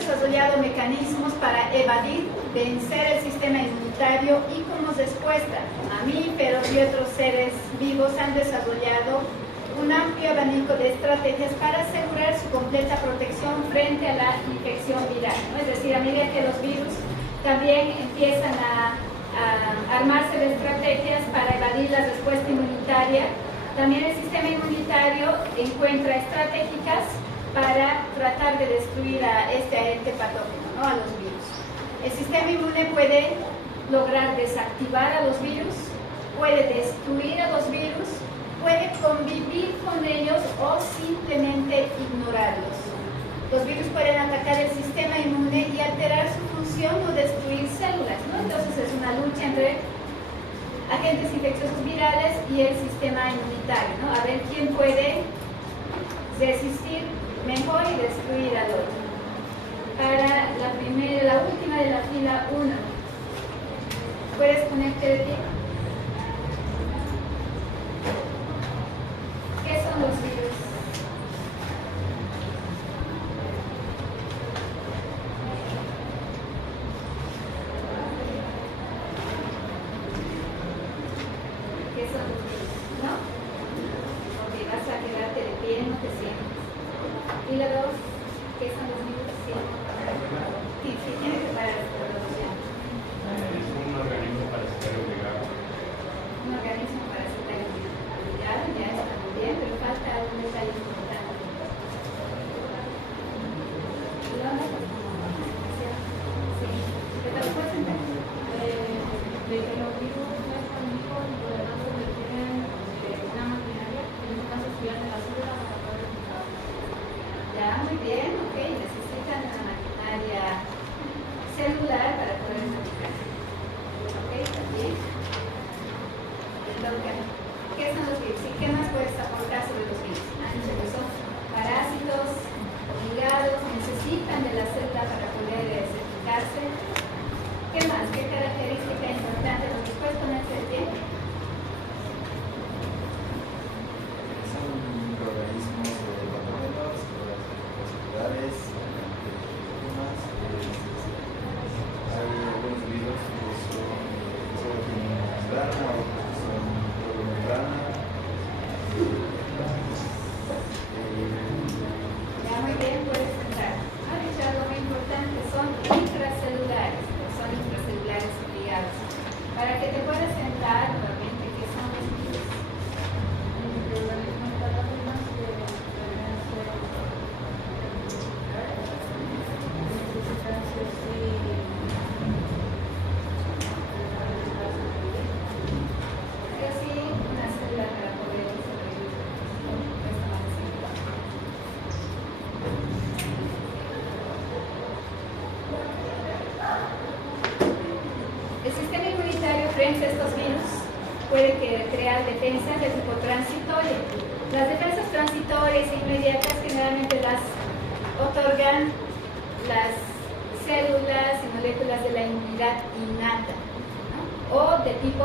desarrollado mecanismos para evadir, vencer el sistema inmunitario y como respuesta, mamíferos y otros seres vivos han desarrollado un amplio abanico de estrategias para asegurar su completa protección frente a la infección viral, ¿no? Es decir, a medida que los virus también empiezan a armarse de estrategias para evadir la respuesta inmunitaria, también el sistema inmunitario encuentra estratégicas para tratar de destruir a este agente patógeno, ¿no? A los virus. El sistema inmune puede lograr desactivar a los virus, puede destruir a los virus, puede convivir con ellos o simplemente ignorarlos. Los virus pueden atacar el sistema inmune y alterar su función o destruir células, ¿no? Entonces es una lucha entre agentes infecciosos virales y el sistema inmunitario, ¿no? A ver quién puede resistir mejor y destruir al otro. Para la última de la fila 1, ¿puedes ponerte de pie? ¿Qué son los virus? ¿Qué son los virus? ¿No? Ok, vas a quedarte de pie, no te sientes. Y la 2, ¿qué son los virus? Sí, tienes que parar la producción. Es un organismo parasitario obligado. Un organismo parasitario obligado, ya está muy bien, pero falta un detalle importante. ¿Dónde? Sí. ¿Te lo puedes sentar? De que los virus no están vivos y por lo tanto requieren una maquinaria, en este caso estudiar de la célula para poder replicar. Ya, muy bien, ok, necesitan una maquinaria celular para poder replicar. Ok, también. ¿Qué son los virus? ¿Y qué más puedes aportar sobre los virus? Han dicho que son parásitos obligados, necesitan de la célula para poder replicarse. ¿Qué más? ¿Qué característica importante nos puedes ponerte de pie? Son microorganismos patógenos, particulares, hay algunos virus que solo tienen membrana, otros que son doble membrana. Ya, muy bien, puedes entrar. Ha dicho algo muy importante, son intracelulares obligados. Para que te puedas sentar nuevamente, ¿qué son los virus? Microorganismos patógenos que pueden ser necesitan sí o sí Sí o sí, una célula para poder sobrevivir. Esto más simple. El sistema inmunitario frente a estos virus puede crear defensas de tipo transitorio. Las defensas transitorias e inmediatas generalmente las otorgan las células y moléculas de la inmunidad innata, ¿no? O de tipo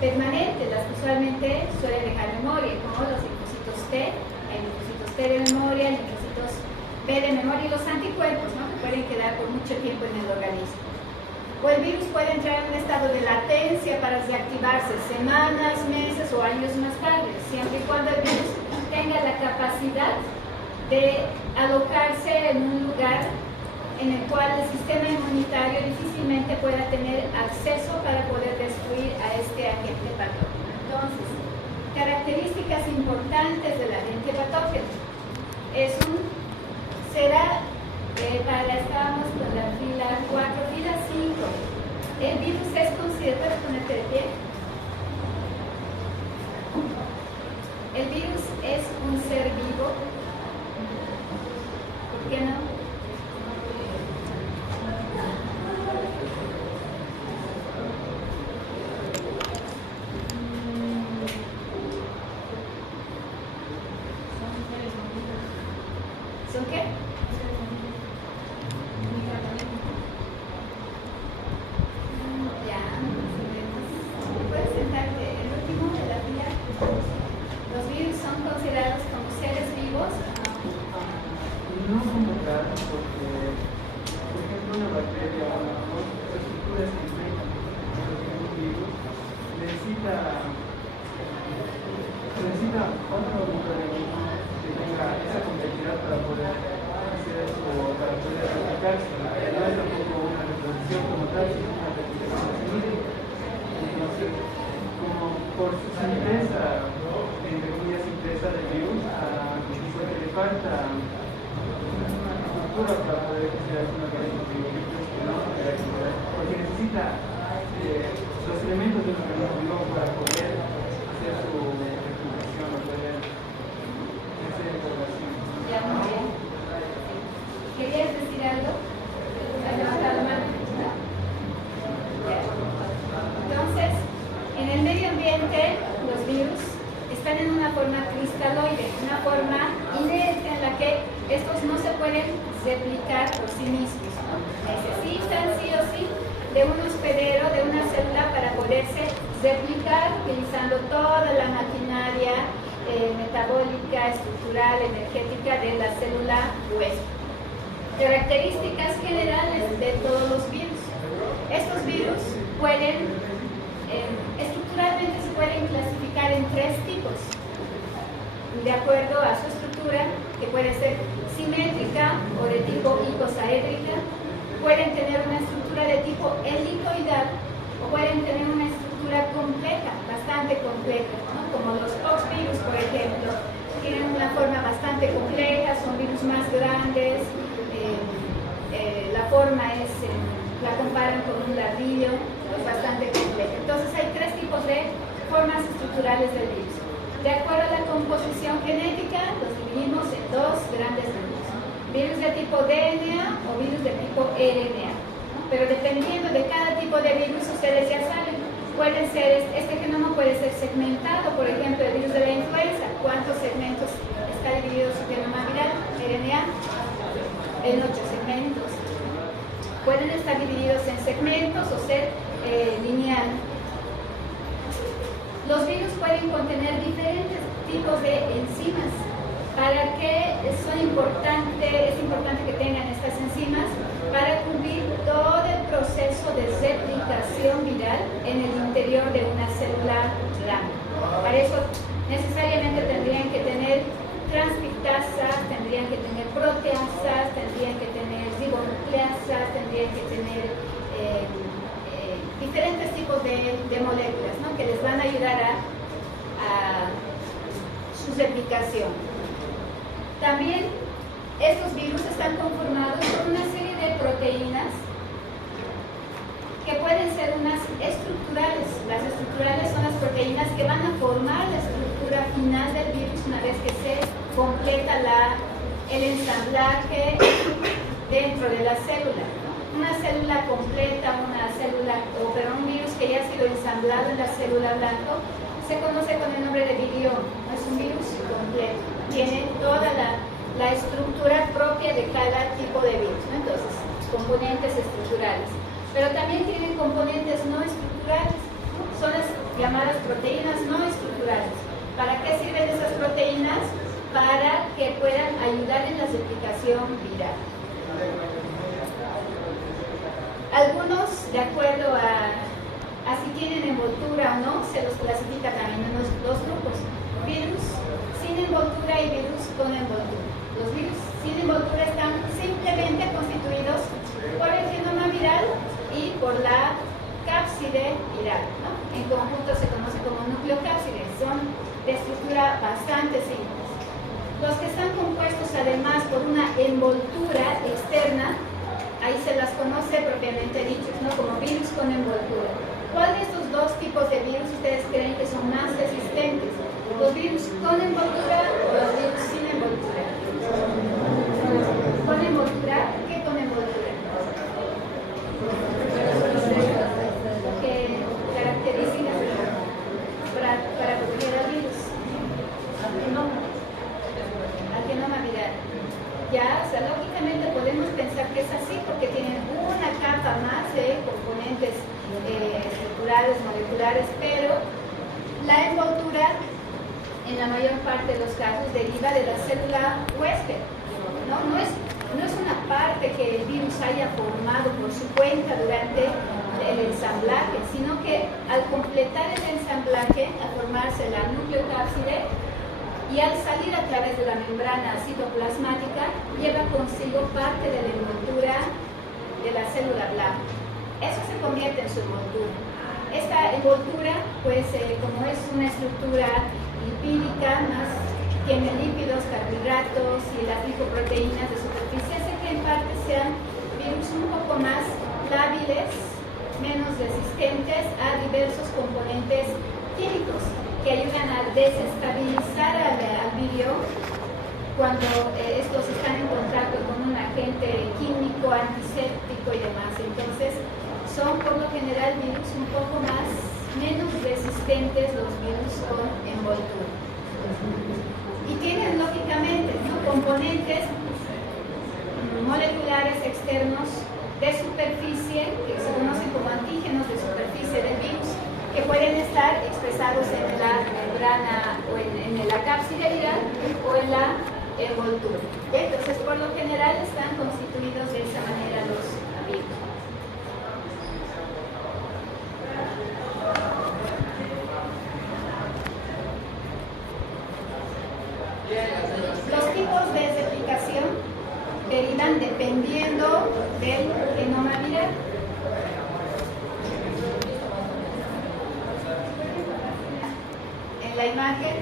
permanente, las que usualmente suelen dejar memoria, como los linfocitos T, hay linfocitos T de memoria, linfocitos B de memoria y los anticuerpos, ¿no? Que pueden quedar por mucho tiempo en el organismo. O el virus puede entrar en un estado de latencia para reactivarse semanas, meses o años más tarde, siempre y cuando el virus tenga la capacidad de alocarse en un lugar en el cual el sistema inmunitario difícilmente pueda tener acceso para poder destruir a este agente patógeno. Entonces, características importantes del agente patógeno. Estábamos con la fila 4, fila 5. El virus es considerado, ¿puedes ponerte de pie? El virus es un ser vivo. ¿Por qué no? ¿Son qué? Ya, puedes sentarte. El último de la fila. Los virus son considerados como seres vivos. No como tal, porque por ejemplo, una bacteria o las estructuras que infectan, un virus, necesita otro microorganismo que tenga esa complejidad para poder hacer esto, para poder replicarse. No es tampoco una reproducción como tal, sino una replicación cilíndrica. Entonces, como por su simpleza, entre comillas, simpleza del virus, pues le falta una estructura para poder hacer una cadena biológica que no, porque necesita los elementos de un organismo vivo para poder hacer su replicación o poder hacer población. Ya, muy bien. ¿Querías decir algo? Levantar la mano. Entonces, en el medio ambiente, los virus están en una forma cristaloide, una forma inerte en la que estos no se pueden replicar por sí mismos, ¿no? Necesitan sí o sí de un hospedero, de una célula para poderse replicar utilizando toda la maquinaria metabólica, estructural, energética de la célula huésped. Características generales de todos los virus. Estos virus pueden, estructuralmente se pueden clasificar en tres tipos, de acuerdo a su estructura, que puede ser simétrica o de tipo icosaédrica, pueden tener una estructura de tipo helicoidal o pueden tener una estructura compleja, bastante compleja, ¿no? Como los poxvirus, por ejemplo, tienen una forma bastante compleja, son virus más grandes, la forma es, la comparan con un ladrillo, es bastante compleja. Entonces hay tres tipos de formas estructurales del virus. De acuerdo a la composición genética, los dividimos en dos grandes grupos: virus de tipo DNA o virus de tipo RNA. Pero dependiendo de cada tipo de virus, ustedes ya saben, pueden ser, este genoma puede ser segmentado. Por ejemplo, el virus de la influenza, ¿cuántos segmentos está dividido su genoma viral? RNA, en 8 segmentos. Pueden estar divididos en segmentos o ser lineal. Los virus pueden contener diferentes tipos de enzimas. ¿Para qué es importante que tengan estas enzimas? Para cumplir todo el proceso de replicación viral en el interior de una célula blanca. Para eso necesariamente tendrían que tener transcriptasas, tendrían que tener proteasas, tendrían que tener ribonucleasas, tendrían que tener diferentes tipos de moléculas, ¿no? Que les van a ayudar a su replicación. También estos virus están conformados por una serie de proteínas que pueden ser unas estructurales. Las estructurales son las proteínas que van a formar la estructura final del virus una vez que se completa el ensamblaje dentro de la célula, ¿no? Una célula completa, pero un virus que ya ha sido ensamblado en la célula blanca, se conoce con el nombre de virión. No es un virus completo, tiene toda la estructura propia de cada tipo de virus, ¿no? Entonces, componentes estructurales. Pero también tienen componentes no estructurales, ¿no? Son las llamadas proteínas no estructurales. ¿Para qué sirven esas proteínas? Para que puedan ayudar en la replicación viral. Algunos, de acuerdo a si tienen envoltura o no, se los clasifica también en los dos grupos: virus sin envoltura y virus con envoltura. Los virus sin envoltura están simplemente constituidos por el genoma viral y por la cápside viral, ¿no? En conjunto se conoce como nucleocápside, son de estructura bastante simple. Los que están compuestos además por una envoltura externa, ahí se las conoce propiamente dichos, ¿no? Como virus con envoltura. ¿Cuál de estos dos tipos de virus ustedes creen que son más resistentes? ¿Los virus con envoltura o los virus sin envoltura? ¿Con envoltura? ¿Qué con envoltura? ¿Qué características para proteger al virus? Al genoma viral. Ya, o sea, lógicamente podemos pensar que es así porque tienen una capa más de componentes estructurales, moleculares, pero la envoltura en la mayor parte de los casos deriva de la célula huésped, ¿no? No es no es una parte que el virus haya formado por su cuenta durante el ensamblaje, sino que al completar el ensamblaje, al formarse la nucleocápside y al salir a través de la membrana citoplasmática, lleva consigo parte de la envoltura de la célula blanca. Eso se convierte en su envoltura. Esta envoltura, pues como es una estructura lipídica, más tiene lípidos, carbohidratos y las lipoproteínas de superficie, hace que en parte sean virus un poco más lábiles, menos resistentes a diversos componentes químicos que ayudan a desestabilizar al virio cuando estos están en contacto con un agente químico, antiséptico y demás. Entonces, son por lo general virus un poco menos resistentes los virus con envoltura. Y tienen lógicamente, ¿no?, componentes moleculares externos de superficie, que se conocen como antígenos de superficie del virus, que pueden estar expresados en la membrana o en la cápside viral o en la envoltura. Entonces, por lo general, están constituidos de esa manera los virus. Los tipos de replicación derivan dependiendo del genoma viral. En la imagen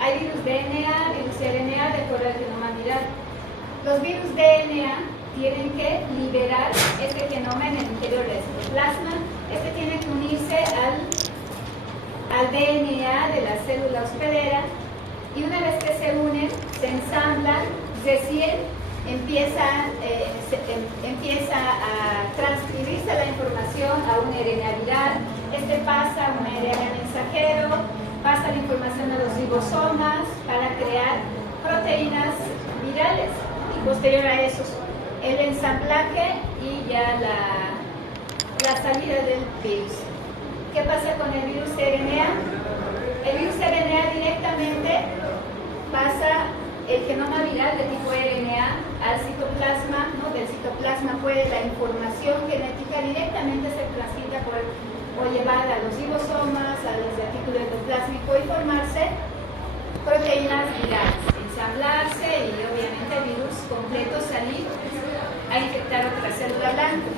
hay virus DNA, virus RNA de acuerdo al genoma viral. Los virus DNA tienen que liberar este genoma en el interior del citoplasma. Este tiene que unirse al DNA de la célula hospedera, y una vez que se unen, se ensamblan, recién empieza a transcribirse la información a un RNA viral. Este pasa a un RNA mensajero, pasa la información a los ribosomas para crear proteínas virales, y posterior a eso el ensamblaje y ya la salida del virus. ¿Qué pasa con el virus RNA? El virus RNA directamente pasa el genoma viral de tipo RNA al citoplasma, ¿no? Del citoplasma puede la información genética directamente ser transmitida o llevada a los ribosomas, al retículo endoplásmico y formarse proteínas virales, ensamblarse y obviamente el virus completo salir a infectar otra célula blanca.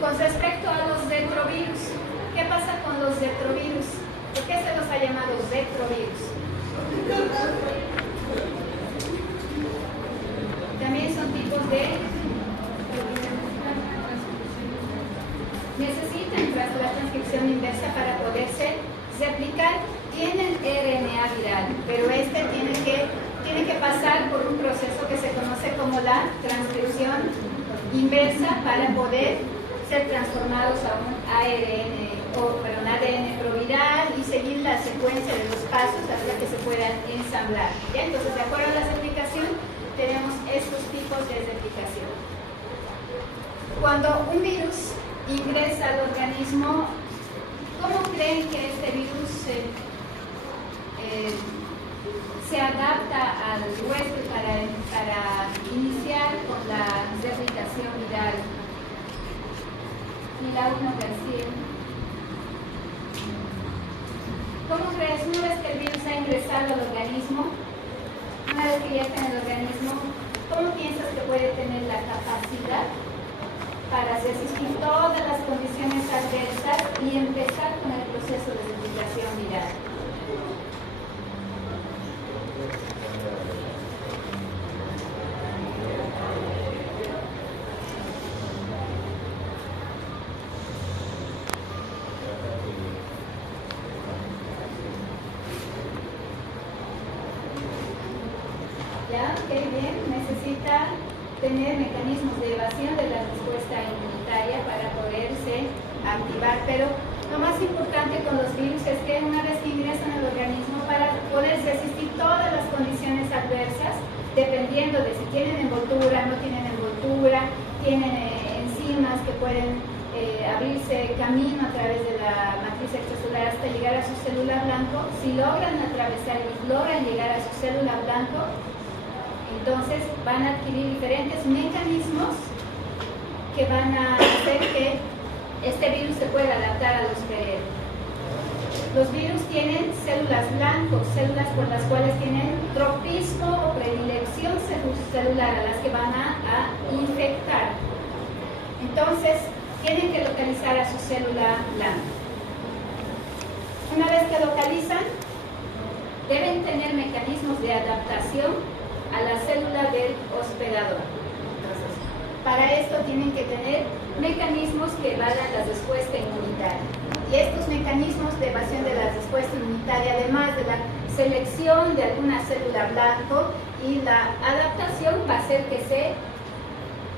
Con respecto a los retrovirus, ¿qué pasa con los retrovirus? ¿Por qué se los ha llamado retrovirus? También son tipos de... necesitan la transcripción inversa para poderse replicar. Tienen RNA viral, pero este tiene que pasar por un proceso que se conoce como la transcripción inversa para poder ser transformados a un ADN proviral y seguir la secuencia de los pasos hasta que se puedan ensamblar. ¿Ya? Entonces, de acuerdo a la replicación, tenemos estos tipos de replicación. Cuando un virus ingresa al organismo, ¿cómo creen que este virus se adapta al huésped para iniciar con la replicación viral? Milagro García. ¿Cómo crees, una vez que el virus ha ingresado al organismo, una vez que ya está en el organismo, cómo piensas que puede tener la capacidad para resistir todas las condiciones adversas y empezar con el proceso de replicación viral? Qué bien, necesita tener mecanismos de evasión de la respuesta inmunitaria para poderse activar, pero lo más importante con los virus es que una vez que ingresan al organismo, para poder resistir todas las condiciones adversas, dependiendo de si tienen envoltura, no tienen envoltura, tienen enzimas que pueden abrirse camino a través de la matriz extracelular hasta llegar a su célula blanco. Si logran atravesar y logran llegar a su célula blanco, Entonces van a adquirir diferentes mecanismos que van a hacer que este virus se pueda adaptar a los que... Los virus tienen células blancas, células por las cuales tienen tropismo o predilección celular a las que van a infectar. Entonces, tienen que localizar a su célula blanca. Una vez que localizan, deben tener mecanismos de adaptación a la célula del hospedador. Entonces, para esto tienen que tener mecanismos que evadan la respuesta inmunitaria. Y estos mecanismos de evasión de la respuesta inmunitaria, además de la selección de alguna célula blanco y la adaptación, va a hacer que se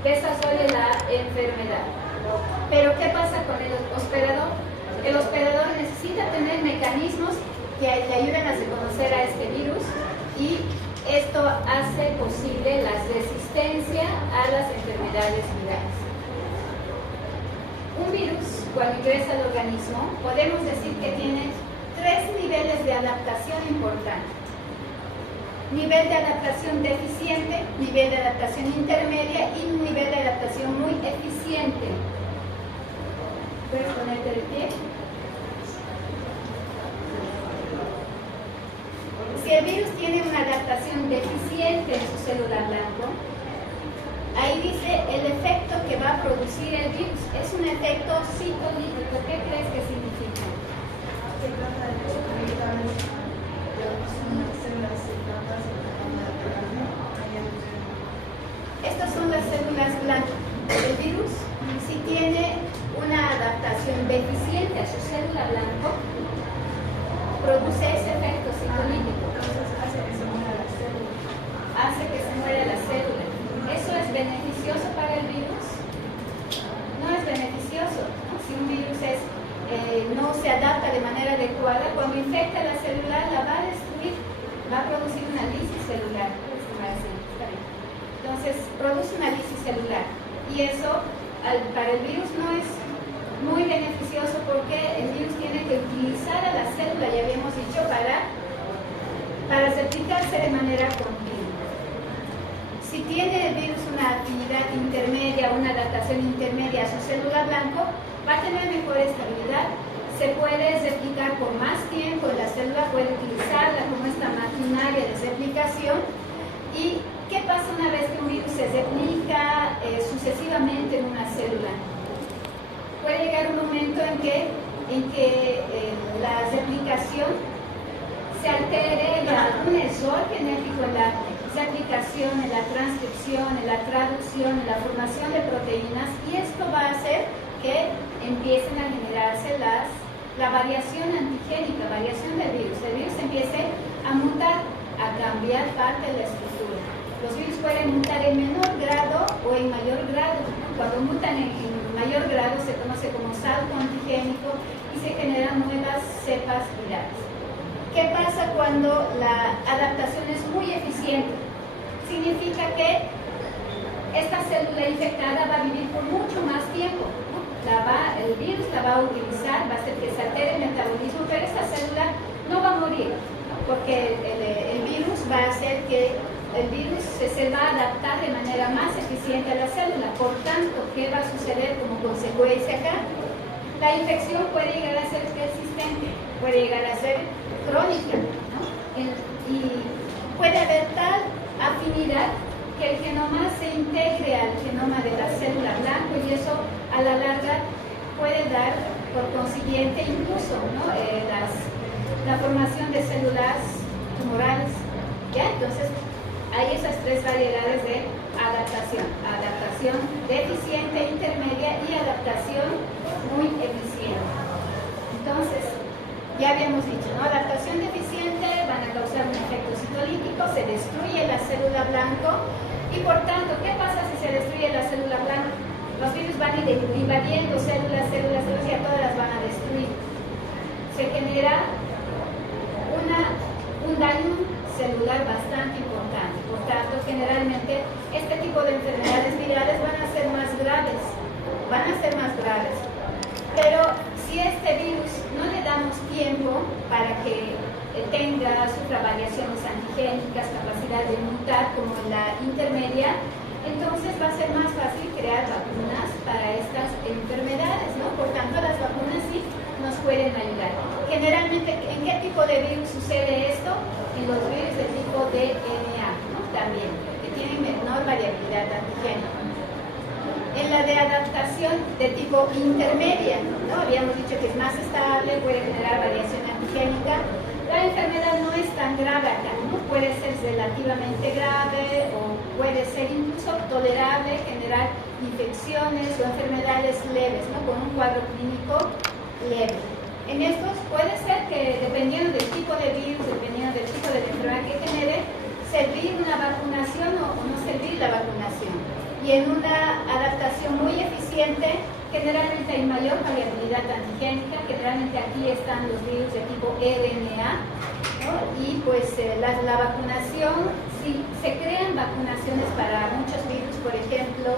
desarrolle la enfermedad. Pero ¿qué pasa con el hospedador? El hospedador necesita tener mecanismos que le ayuden a reconocer a este virus, y esto hace posible la resistencia a las enfermedades virales. Un virus, cuando ingresa al organismo, podemos decir que tiene 3 niveles de adaptación importantes. Nivel de adaptación deficiente, nivel de adaptación intermedia y un nivel de adaptación muy eficiente. ¿Puedes ponerte de pie? Si el virus tiene una adaptación deficiente en su célula blanco, ahí dice el efecto que va a producir el virus. Es un efecto citolítico. ¿Qué crees que significa? Se trata de evitar las células blancas. Estas son las células blancas. El virus, si tiene una adaptación deficiente a su célula blanca, produce ese efecto citolítico. Entonces hace que se muera la célula. Hace que se muera la célula. ¿Eso es beneficioso para el virus? No es beneficioso, ¿no? Si un virus no se adapta de manera adecuada, cuando infecta la célula la va a destruir, va a producir una lisis celular. Entonces produce una lisis celular, y eso para el virus no es muy beneficioso, porque el virus tiene que utilizar a la célula, ya habíamos dicho, para replicarse de manera continua. Si tiene el virus una afinidad intermedia, una adaptación intermedia a su célula blanco, va a tener mejor estabilidad, se puede replicar por más tiempo, la célula puede utilizarla como esta maquinaria de replicación. ¿Y qué pasa una vez que un virus se replica sucesivamente en una célula? Puede llegar un momento en que la replicación se altere, y algún error genético en la replicación, en la transcripción, en la traducción, en la formación de proteínas, y esto va a hacer que empiecen a generarse la variación antigénica, variación del virus. El virus empiece a mutar, a cambiar parte de la estructura. Los virus pueden mutar en menor grado o en mayor grado. Cuando mutan en mayor grado se conoce como salto antigénico y se generan nuevas cepas virales. ¿Qué pasa cuando la adaptación es muy eficiente? Significa que esta célula infectada va a vivir por mucho más tiempo, ¿no? El virus la va a utilizar, va a hacer que se altere el metabolismo, pero esta célula no va a morir, ¿no? Porque el virus va a hacer que el virus se va a adaptar de manera más eficiente a la célula. Por tanto, ¿qué va a suceder como consecuencia acá? La infección puede llegar a ser persistente, puede llegar a ser crónica, ¿no? Y puede haber tal afinidad que el genoma se integre al genoma de la célula blanca, y eso a la larga puede dar, por consiguiente, incluso, ¿no? La formación de células tumorales. ¿Ya? Entonces, hay esas 3 variedades de adaptación: adaptación deficiente, intermedia y adaptación muy eficiente. Entonces, ya habíamos dicho, ¿no? Adaptación deficiente van a causar un efecto citolítico, se destruye la célula blanco, y por tanto, ¿qué pasa si se destruye la célula blanca? Los virus van invadiendo células, y a todas las van a destruir. Se genera un daño celular bastante importante. Por tanto, generalmente este tipo de enfermedades virales van a ser más graves. Pero si este virus no le damos tiempo para que sufra variaciones antigénicas, capacidad de mutar como la intermedia, entonces va a ser más fácil crear vacunas para estas enfermedades, ¿no? Por tanto, las vacunas sí nos pueden ayudar. Generalmente, ¿en qué tipo de virus sucede esto? En los virus de tipo DNA, ¿no? También, que tienen menor variabilidad antigénica. En la de adaptación de tipo intermedia, ¿no? Habíamos dicho que es más estable, puede generar variación antigénica. La enfermedad no es tan grave acá, ¿no? Puede ser relativamente grave o puede ser incluso tolerable, generar infecciones o enfermedades leves, ¿no? Con un cuadro clínico leve. En estos puede ser que, dependiendo del tipo de virus, dependiendo del tipo de enfermedad que genere, servir una vacunación o no servir la vacunación. Y en una adaptación muy eficiente, generalmente hay mayor variabilidad antigénica, generalmente aquí están los virus de tipo RNA, ¿no? Y pues la vacunación, si se crean vacunaciones para muchos virus, por ejemplo,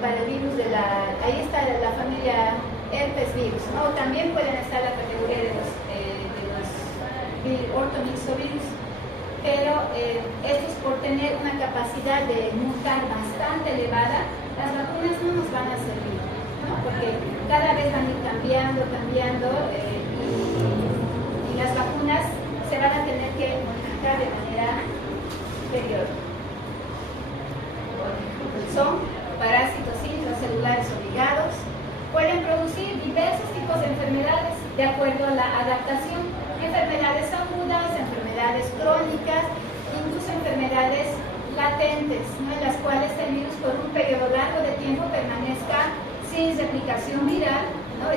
para el virus de ahí está la familia herpes virus, ¿no? También pueden estar la categoría de los ortomixovirus, pero estos por tener una capacidad de mutar bastante elevada, las vacunas no nos van a servir, ¿no? Porque cada vez van a ir cambiando y las vacunas se van a tener que modificar de manera periódica. Son parásitos intracelulares obligados, pueden producir diversos tipos de enfermedades de acuerdo a la adaptación, enfermedades agudas, enfermedades crónicas, incluso enfermedades latentes, ¿no? En las cuales el virus por un periodo largo de tiempo permanezca sin replicación viral, ¿no?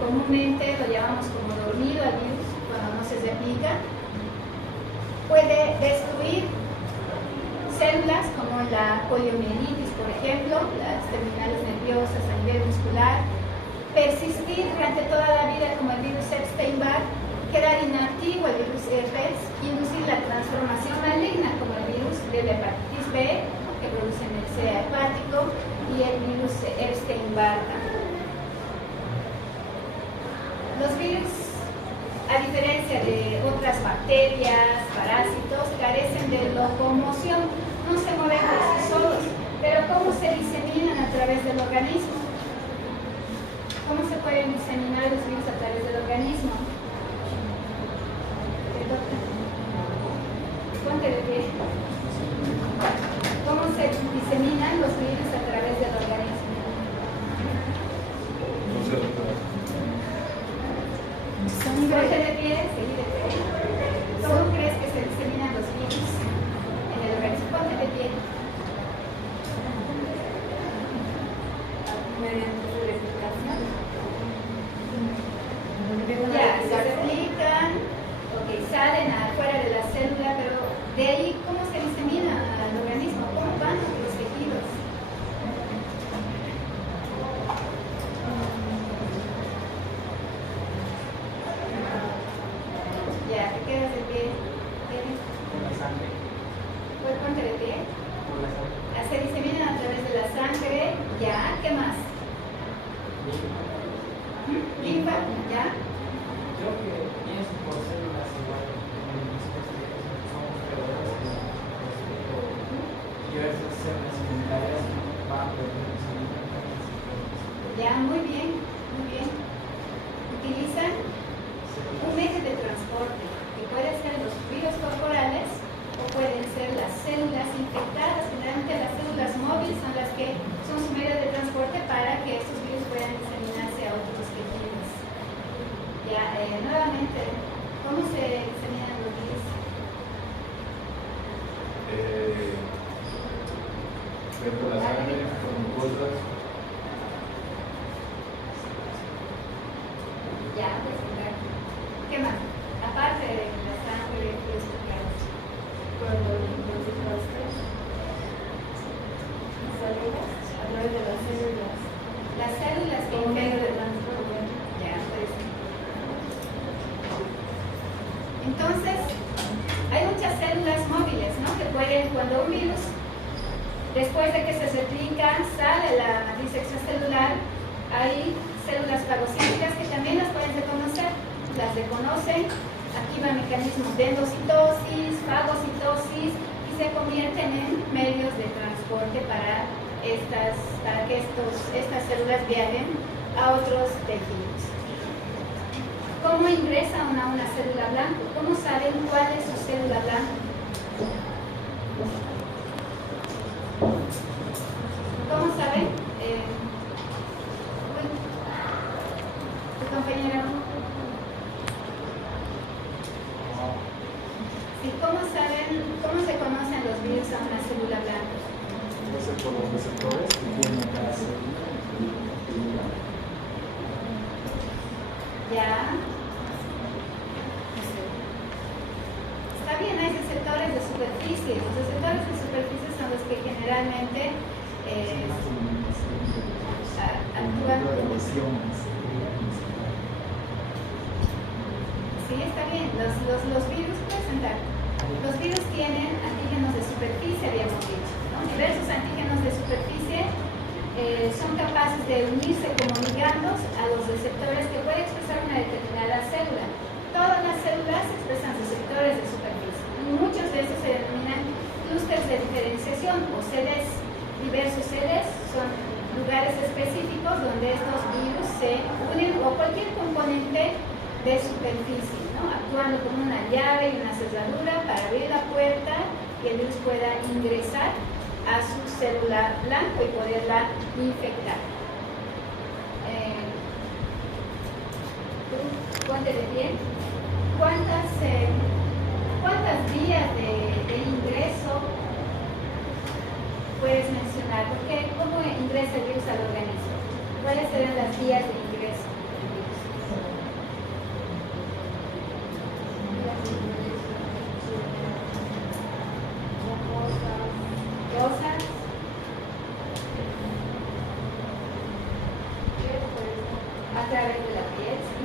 Comúnmente lo llamamos como dormido al virus cuando no se replica. Puede destruir células como la poliomielitis, por ejemplo, las terminales nerviosas a nivel muscular, persistir durante toda la vida como el virus Epstein-Barr, quedar inactivo el virus herpes, inducir la transformación maligna como el virus de la hepatitis B, que produce MCA hepático, y el virus Epstein-Barr. Los virus, a diferencia de otras bacterias, parásitos, carecen de locomoción, no se mueven por sí solos, pero ¿cómo se diseminan a través del organismo? ¿Cómo se pueden diseminar los virus a través del organismo? Ponte de pie. ¿Cómo se diseminan los virus a través del organismo? Ponte de pie, seguí de pie. ¿Cómo crees que se diseminan los virus en el organismo? Ponte de pie. Mediante su replicación. Ya, se replican, ok, salen afuera de la célula, pero de ahí, ¿cómo se disemina al organismo? ¿Cómo van los tejidos? Ya, te quedas de pie. Con la sangre. Pues ponte de pie. Con la sangre. Se diseminan a través de la sangre. Ya, ¿qué más? Linfa, ya. Creo que pienso por células igual, somos creadores y diversas células inmunitarias van a poder Ya, muy bien, muy bien. Utilizan un medio de transporte, que puede ser los virus corporales o pueden ser las células infectadas. Generalmente las células móviles son las que son su medio de transporte para que estos virus puedan diseminarse a otros tejidos. Ya, nuevamente, ¿cómo se diseminan los virus? Dentro de la sangre, con mucosas. Ya, pues, ¿qué más? Aparte de la sangre, pues, claro. Cuando los desgastes, células, a través de las células. Las células que Como medio de infectan. transporte. Ya, pues. Entonces, hay muchas células móviles, ¿no? Que pueden, cuando un virus, después de que se replican, sale la matriz extracelular, hay células fagocíticas que también las pueden reconocer. Las reconocen, aquí activan mecanismos de endocitosis, fagocitosis y se convierten en medios de transporte para que estas células viajen a otros tejidos. ¿Cómo ingresa una célula blanca? ¿Cómo saben cuál es su célula blanca? ¿Cómo saben? ¿Tu compañero? Sí, ¿cómo se conocen los virus a una célula blanca? Puede ser por los receptores que tienen cada célula. Ya. Está bien, hay receptores de superficie. Los receptores de superficie son los que generalmente actúan. Sí, está bien. Los virus presentan. Los virus tienen antígenos de superficie, habíamos dicho, ¿no? Diversos antígenos de superficie son capaces de unirse como ligandos a los receptores que puede expresar una determinada célula. Todas las células expresan receptores de superficie. Muchos de estos se denominan clústeres de diferenciación o sedes, diversos sedes, son lugares específicos donde estos virus se unen o cualquier componente de superficie, ¿no? Actuando como una llave y una cerradura para abrir la puerta y el virus pueda ingresar a su célula blanca y poderla infectar. Ponte de pie. ¿Cuántas vías de ingreso puedes mencionar? Porque ¿cómo ingresa el virus al organismo? ¿Cuáles serán las vías de ingreso del virus? Rosas. A través de la piel, ¿sí?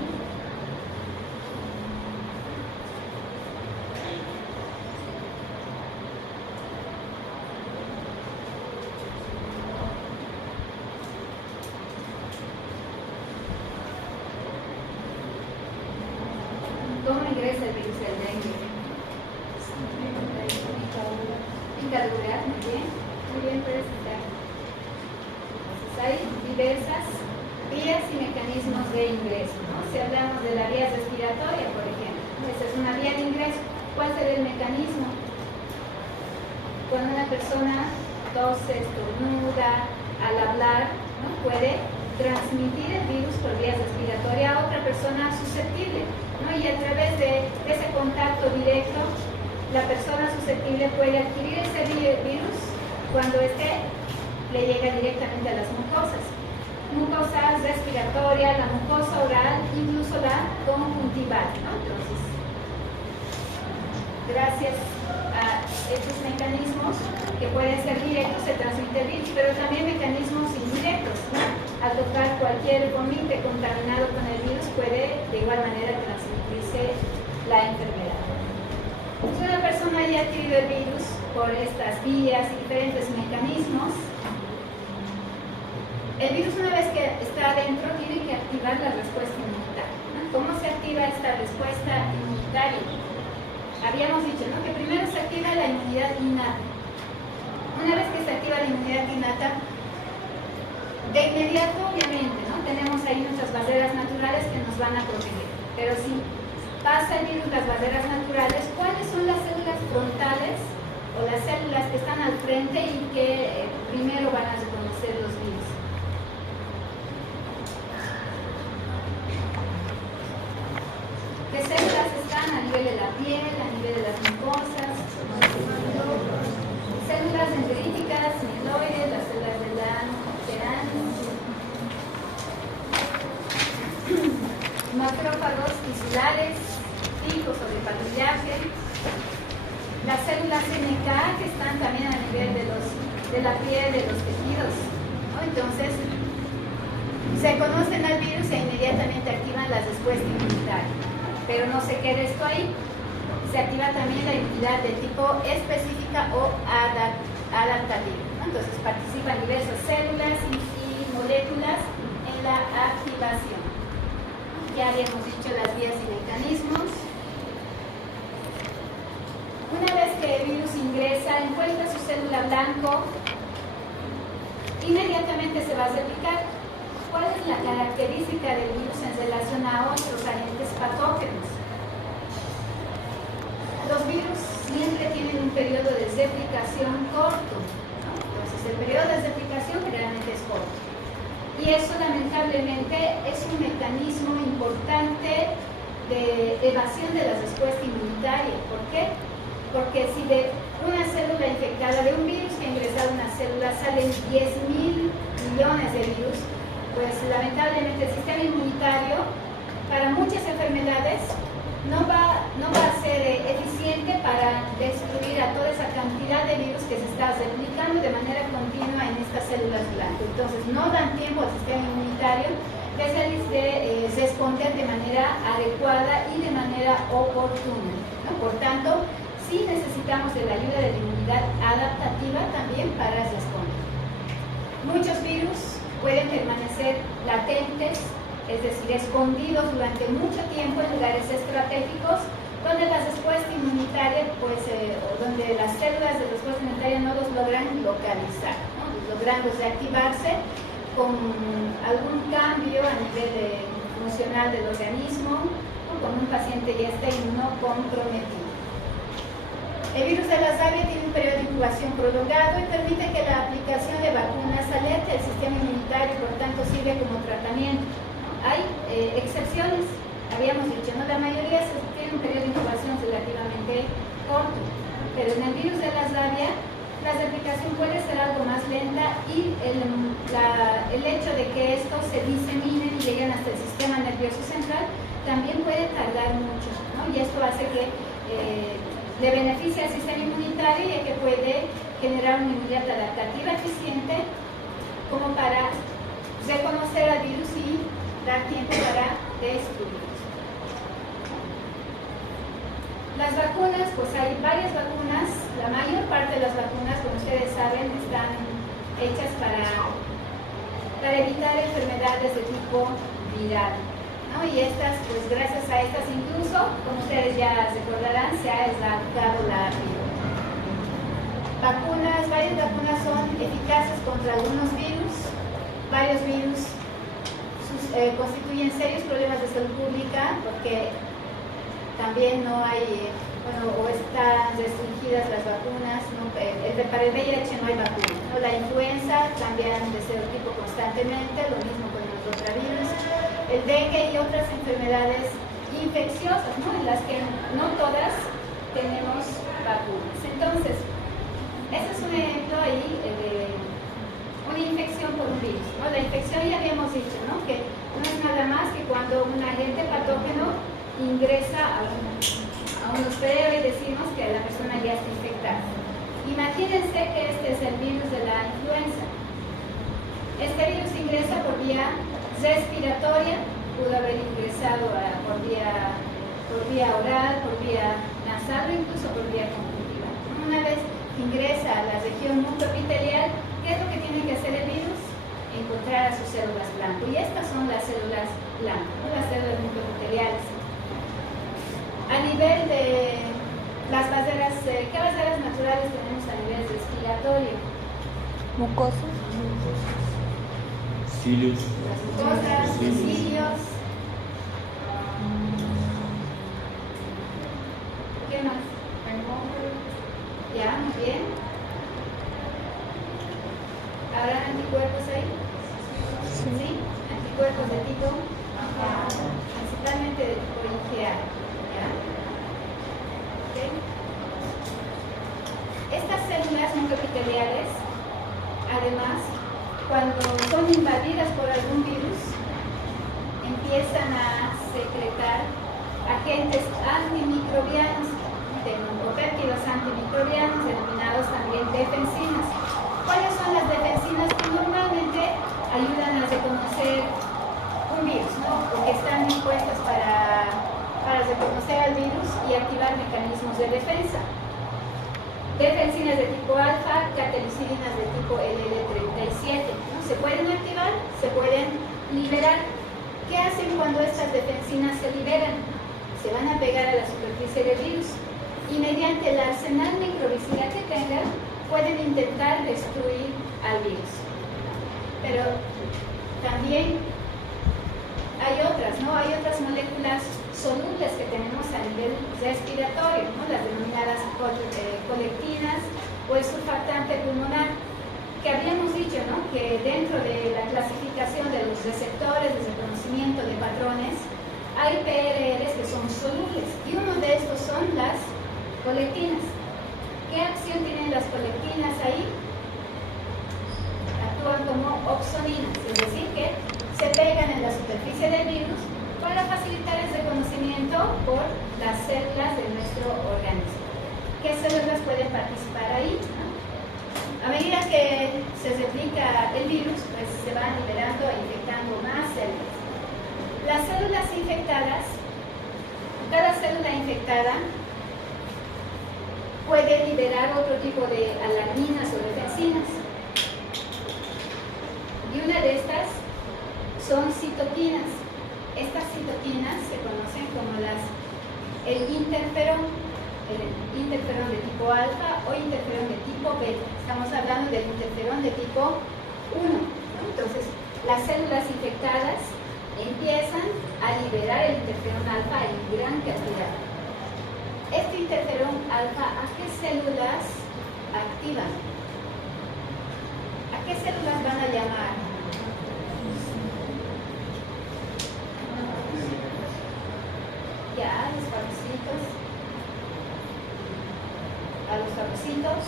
¿Cómo ingresa el virus del dengue? Picadura, muy bien, puedes citar. Entonces hay diversas vías y mecanismos de ingreso, ¿no? Si hablamos de la vía respiratoria, por ejemplo, esa es una vía de ingreso. ¿Cuál será el mecanismo? Cuando una persona tose, estornuda, al hablar, ¿no? Puede transmitir el virus por vía respiratoria a otra persona susceptible, ¿no? Y a través de ese contacto directo, la persona susceptible puede adquirir ese virus cuando le llega directamente a las mucosas. Mucosa respiratoria, la mucosa oral, incluso la conjuntival, ¿no? Entonces, gracias a estos mecanismos que pueden ser directos se transmite el virus, pero también mecanismos indirectos, ¿no? Al tocar cualquier gomite contaminado con el virus puede de igual manera transmitirse la enfermedad. Si una persona haya adquirido el virus por estas vías y diferentes mecanismos, el virus una vez que está adentro tiene que activar la respuesta inmunitaria, ¿no? ¿Cómo se activa esta respuesta inmunitaria? Habíamos dicho, ¿no? Que primero se activa la inmunidad innata. Una vez que se activa la inmunidad innata, de inmediato obviamente, ¿no? Tenemos ahí nuestras barreras naturales que nos van a proteger, pero si pasa el virus las barreras naturales, ¿cuáles son las células frontales o las células que están al frente y que primero van a reconocer los virus? ¿Qué células están a nivel de la piel, a nivel de las mucosas? Células dendríticas, mieloides, las células del ano, macrófagos tisulares, fijos o de patrullaje, las células NK que están también a nivel de la piel, de los tejidos, ¿no? Entonces, se conocen al virus e inmediatamente activan la respuesta inmunitaria. Pero no se queda esto ahí, se activa también la inmunidad de tipo específica o adaptativa, ¿no? Entonces participan diversas células y moléculas en la activación. Ya habíamos dicho las vías y mecanismos. encuentra su célula blanco, inmediatamente se va a replicar. ¿Cuál es la característica del virus en relación a otros agentes patógenos? Los virus siempre tienen un periodo de replicación corto, ¿no? Entonces el periodo de replicación generalmente es corto. Y eso lamentablemente es un mecanismo importante de evasión de la respuesta inmunitaria. ¿Por qué? Porque si de una célula infectada, de un virus que ha ingresado a una célula, salen 10.000 millones de virus, pues lamentablemente el sistema inmunitario para muchas enfermedades no va a ser eficiente para destruir a toda esa cantidad de virus que se está replicando de manera continua en estas células blancas. Entonces no dan tiempo al sistema inmunitario de responder de manera adecuada y de manera oportuna, ¿no? Por tanto, sí necesitamos de la ayuda de la inmunidad adaptativa también para responder. Muchos virus pueden permanecer latentes, es decir, escondidos durante mucho tiempo en lugares estratégicos donde la respuesta inmunitaria, o donde las células de respuesta inmunitaria no los logran localizar, ¿no? Logrando reactivarse con algún cambio a nivel funcional del organismo, o con un paciente ya está inmunocomprometido. El virus de la rabia tiene un periodo de incubación prolongado y permite que la aplicación de vacunas alerte el sistema inmunitario y por tanto sirve como tratamiento. Hay excepciones, habíamos dicho, ¿no? La mayoría tiene un periodo de incubación relativamente corto, pero en el virus de la rabia la replicación puede ser algo más lenta y el hecho de que estos se diseminen y lleguen hasta el sistema nervioso central también puede tardar mucho, ¿no? Y esto hace que le beneficia al sistema inmunitario y que puede generar una inmunidad adaptativa eficiente como para reconocer al virus y dar tiempo para destruirlo. Las vacunas, pues hay varias vacunas, la mayor parte de las vacunas, como ustedes saben, están hechas para evitar enfermedades de tipo viral, ¿no? Y estas, pues gracias a estas incluso, como ustedes ya recordarán, se ha erradicado la viruela. Varias vacunas son eficaces contra algunos virus, varios virus constituyen serios problemas de salud pública porque también no hay, o están restringidas las vacunas, ¿no? Para el VIH no hay vacuna, ¿no? La influenza cambian de serotipo constantemente, lo mismo con los rotavirus, el dengue y otras enfermedades infecciosas, ¿no? En las que no todas tenemos vacunas. Entonces, este es un ejemplo ahí de una infección por un virus, ¿no? La infección ya habíamos dicho, ¿no? Que no es nada más que cuando un agente patógeno ingresa a un hospedero y decimos que la persona ya está infectada. Imagínense que este es el virus de la influenza. Este virus ingresa por vía respiratoria, pudo haber ingresado por vía oral, por vía nasal o incluso por vía conjuntiva. Una vez que ingresa a la región mucoepitelial, ¿qué es lo que tiene que hacer el virus? Encontrar a sus células blanco. Y estas son las células blancas, ¿no? Las células mucoepiteliales. A nivel de las barreras, ¿qué barreras naturales tenemos a nivel respiratorio? Mucosas. Cilios. Las mucosas, cilios. ¿Qué más? Ya, muy bien. ¿Habrán anticuerpos ahí? Sí. Anticuerpos de tipo principalmente de tipo IgA. ¿Ya? ¿Okay? Estas células mucoepiteliales, además, cuando son invadidas por algún virus, empiezan a secretar agentes antimicrobianos, péptidos antimicrobianos, denominados también defensinas. ¿Cuáles son las defensinas que normalmente ayudan a reconocer un virus, ¿no? Porque están dispuestas para reconocer al virus y activar mecanismos de defensa? Defensinas de tipo alfa, catecolicinas de tipo LL37, ¿no? Se pueden activar, se pueden liberar. ¿Qué hacen cuando estas defensinas se liberan? Se van a pegar a la superficie del virus y mediante el arsenal microbicida que tengan pueden intentar destruir al virus. Pero también hay otras, ¿no? Hay otras moléculas solubles que tenemos a nivel respiratorio, ¿no? Las denominadas colectinas o el surfactante pulmonar, que habíamos dicho, ¿no? Que dentro de la clasificación de los receptores de reconocimiento de patrones hay PRRs que son solubles y uno de estos son las colectinas. ¿Qué acción tienen las colectinas ahí? Actúan como opsoninas, es decir, que se pegan en la superficie del virus para facilitar el reconocimiento por las células de nuestro organismo. ¿Qué células pueden participar ahí? A medida que se replica el virus, pues se van liberando e infectando más células. Las células infectadas, cada célula infectada puede liberar otro tipo de alarminas o defensinas. Y una de estas son citoquinas. Estas citoquinas se conocen como el interferón de tipo alfa o interferón de tipo beta. Estamos hablando del interferón de tipo 1, ¿no? Entonces, las células infectadas empiezan a liberar el interferón alfa en gran cantidad. Este interferón alfa, ¿a qué células activan? ¿A qué células van a llamar? Ya, los fagocitos. A los fagocitos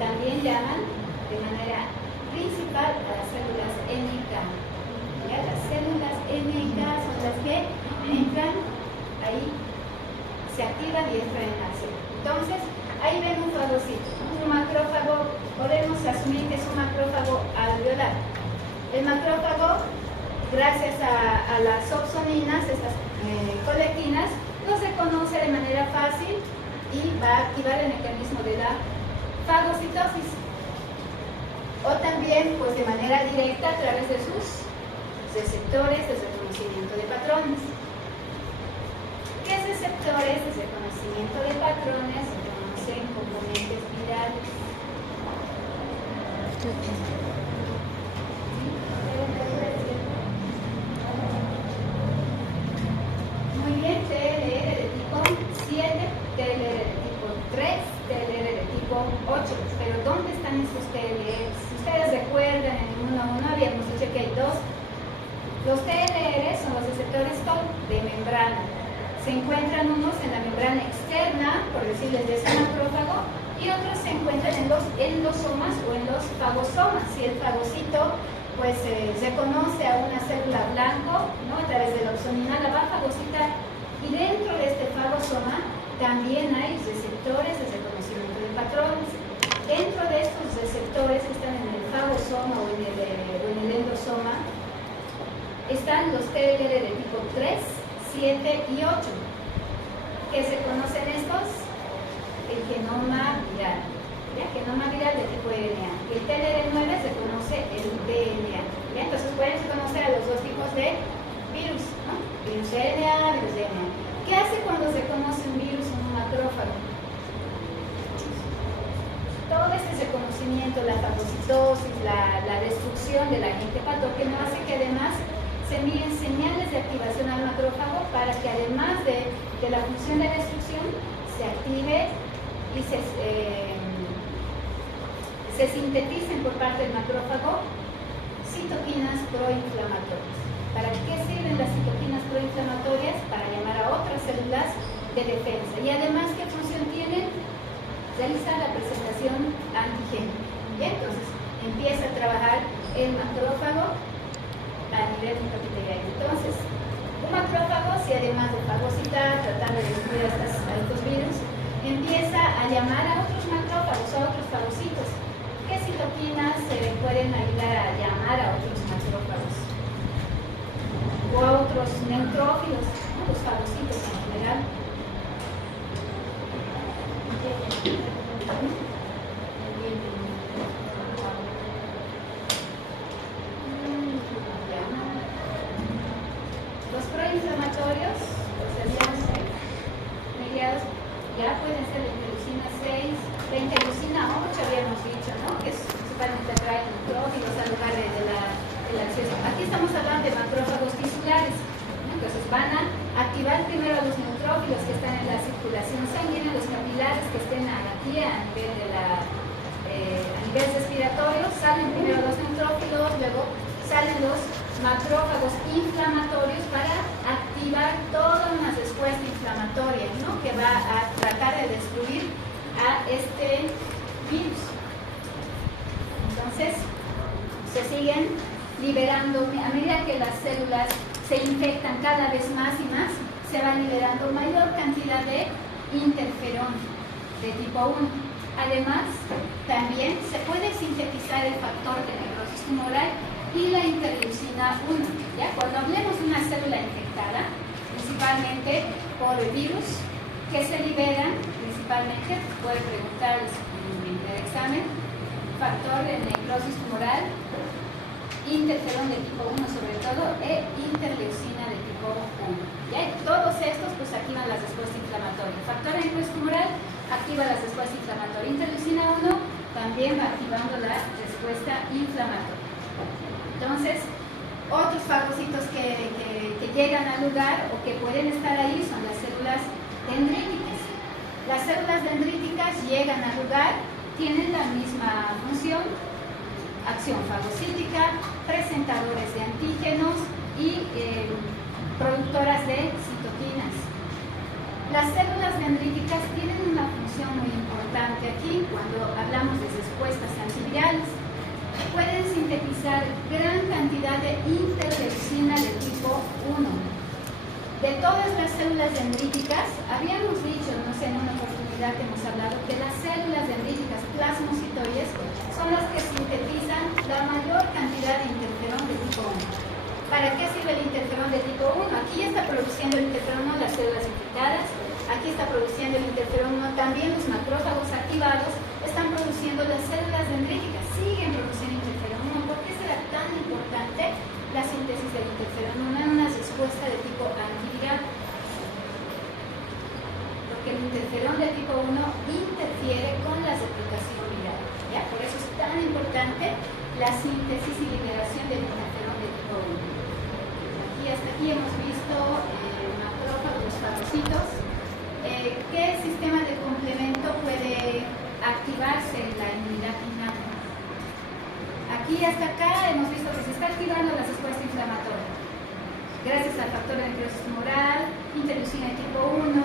también llaman de manera principal a las células NK. ¿Ya? Las células NK son las que entran ahí, se activan y entran en acción. Entonces, ahí ven un fagocito, un macrófago, podemos asumir que es un macrófago alveolar. El macrófago, gracias a las opsoninas, estas colectinas, los reconoce de manera fácil y va a activar el mecanismo de la fagocitosis. O también, pues de manera directa, a través de sus receptores de reconocimiento de patrones. ¿Qué receptores de reconocimiento de patrones reconocen componentes virales? Muy bien, TLR de tipo 7, TLR de tipo 3, TLR de tipo 8. Pero ¿dónde están estos TLR? Si ustedes recuerdan, en el 1.1 habíamos dicho que hay dos. Los TLR son los receptores TOL de membrana. Se encuentran unos en la membrana externa, por decirles de ese macrófago, y otros se encuentran en los endosomas o en los fagosomas. Si el fagocito pues reconoce a una célula blanco, ¿no? A través de la opsonina la va a fagocitar, y dentro de este fagosoma también hay receptores de reconocimiento de patrones. Dentro de estos receptores que están en el fagosoma o en el endosoma están los TLR de tipo 3, 7 y 8. ¿Qué se conocen estos? El genoma viral. ¿Ya? Genoma viral de tipo RNA. El TLR9 se conoce el DNA. ¿Ya? Entonces pueden conocer a los dos tipos de virus, ¿no? Virus RNA, virus DNA. ¿Qué hace cuando se conoce un virus en un macrófago? Todo este reconocimiento, la fagocitosis, la destrucción del agente patógeno hace que además se envíen señales de activación al macrófago para que además de la función de destrucción se active y se sinteticen por parte del macrófago citoquinas proinflamatorias. ¿Para qué sirven las citoquinas proinflamatorias? Para llamar a otras células de defensa. Y además, ¿qué función tienen? Realizar la presentación antigénica. ¿Ya? Entonces, empieza a trabajar el macrófago a nivel intraepitelial. Entonces, un macrófago, si además de fagocitar, tratando de destruir a estos virus, empieza a llamar a otros macrófagos, a otros fagocitos. ¿Qué citoquinas pueden ayudar a llamar a otros macrófagos? O a otros neutrófilos, ¿no? Los fagocitos en general. Los proinflamatorios, pues serían mediados ya pueden ser la interleucina 6, la interleucina 8 habíamos dicho, ¿no? Que es principalmente atrae neutrófilos al lugar de la acceso. Aquí estamos hablando de macrófagos tisulares, ¿no? Entonces van a activar primero a los neutrófilos que están en la circulación sanguínea, los capilares que estén aquí a nivel respiratorio, salen primero los neutrófilos, luego salen los macrófagos inflamatorios para activar toda una respuesta inflamatoria, ¿no? Que va a tratar de destruir a este virus. Entonces, se siguen liberando, a medida que las células se infectan cada vez más y más, se va liberando mayor cantidad de interferón de tipo 1. Además, también se puede sintetizar el factor de necrosis tumoral y la interleucina 1. ¿Ya? Cuando hablemos de una célula infectada, principalmente por el virus, que se liberan principalmente, puede preguntar en el examen, factor de necrosis tumoral, interferón de tipo 1 sobre todo, e interleucina de tipo 1. ¿Ya? Todos estos pues activan la respuesta inflamatoria. El factor de necrosis tumoral activa la respuesta inflamatoria. Interleucina 1 también va activando la respuesta inflamatoria. Entonces, otros fagocitos que llegan al lugar o que pueden estar ahí son las células dendríticas. Las células dendríticas llegan al lugar, tienen la misma función, acción fagocítica, presentadores de antígenos y productoras de citoquinas. Las células dendríticas tienen una función muy importante aquí cuando hablamos de respuestas antivirales. Pueden sintetizar gran cantidad de interleucina de tipo 1. De todas las células dendríticas, habíamos dicho, no sé, en una oportunidad que hemos hablado, que las células dendríticas plasmocitoides son las que sintetizan la mayor cantidad de interferón de tipo 1. ¿Para qué sirve el interferón de tipo 1? Aquí ya está produciendo el interferón 1 las células infectadas, aquí está produciendo el interferón 1 también los macrófagos activados, están produciendo las células dendríticas, siguen produciendo interferón 1. ¿Por qué será tan importante la síntesis del interferón 1 en una respuesta de tipo antiviral? Porque el interferón de tipo 1 interfiere con la replicación viral, ¿ya? Por eso es tan importante la síntesis y liberación del interferón de tipo 1. Hasta aquí hemos visto macrófagos, fagocitos. ¿Qué sistema de complemento puede activarse en la inmunidad innata? Aquí hasta acá hemos visto que se está activando la respuesta inflamatoria. Gracias al factor de necrosis tumoral, interleucina de tipo 1,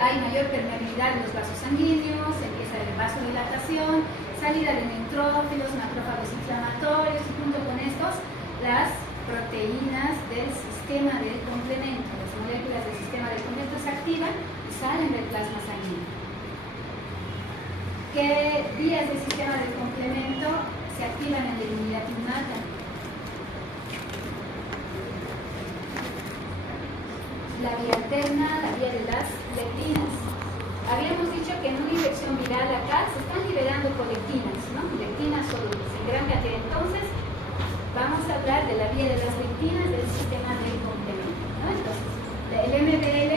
hay mayor permeabilidad en los vasos sanguíneos, empieza la vasodilatación, salida de neutrófilos, macrófagos inflamatorios y junto con estos, las proteínas del sistema del complemento. Las moléculas del sistema del complemento se activan y salen del plasma sanguíneo. ¿Qué vías del sistema del complemento se activan en la inmunidad innata? La vía alterna, la vía de las lectinas. Habíamos dicho que en una infección viral acá se están liberando colectinas, ¿no? Lectinas solubles en gran cantidad. Entonces, vamos a hablar de la vía de las lectinas del sistema del complemento, ¿no? Entonces, el MBL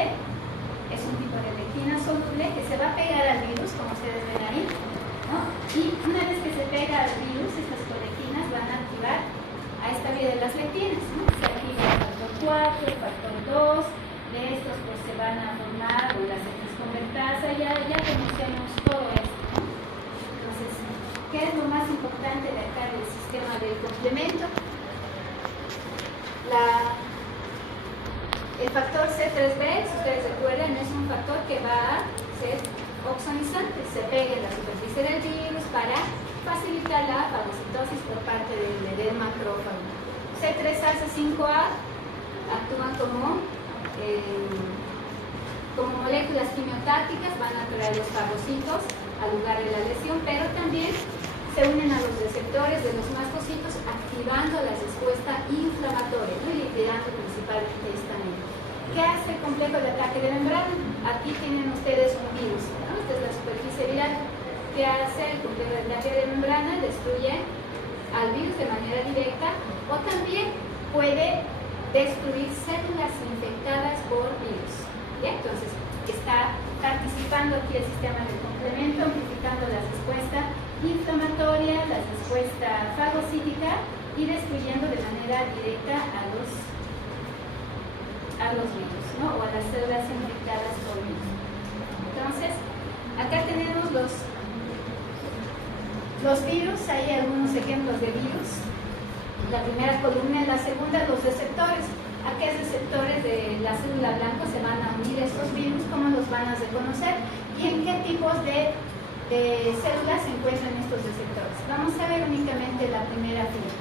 es un tipo de lectina soluble que se va a pegar al virus, como ustedes ven ahí, ¿no? Y una vez que se pega al virus, estas colectinas van a activar a esta vía de las lectinas, ¿no? Se activa el factor 4, el factor 2, de estos pues se van a formar las convertasa, ya conocemos todo esto, ¿no? Entonces, ¿qué es lo más importante de acá del sistema del complemento? El factor C3b, si ustedes recuerdan, es un factor que va a ser oxonizante, se pega en la superficie del virus para facilitar la fagocitosis por parte del macrófago. C3-alfa 5A actúan como moléculas quimiotácticas, van a atraer los fagocitos al lugar de la lesión, pero también se unen a los receptores de los mastocitos activando la respuesta inflamatoria, ¿no? Y liquidando principalmente histamina. ¿Qué hace el complejo de ataque de membrana? Aquí tienen ustedes un virus, ¿no? Esta es la superficie viral. ¿Qué hace el complejo de ataque de membrana? Destruye al virus de manera directa o también puede destruir células infectadas por virus. ¿Ya? Entonces, está activando aquí el sistema de complemento, amplificando la respuesta inflamatoria, la respuesta fagocítica y destruyendo de manera directa a los virus, ¿no? O a las células infectadas por virus. Entonces, acá tenemos los virus, hay algunos ejemplos de virus. La primera columna, en la segunda los receptores. ¿A qué receptores de la célula blanca se van a unir estos virus? ¿Cómo los van a reconocer? ¿Y en qué tipos de células se encuentran estos receptores? Vamos a ver únicamente la primera fila.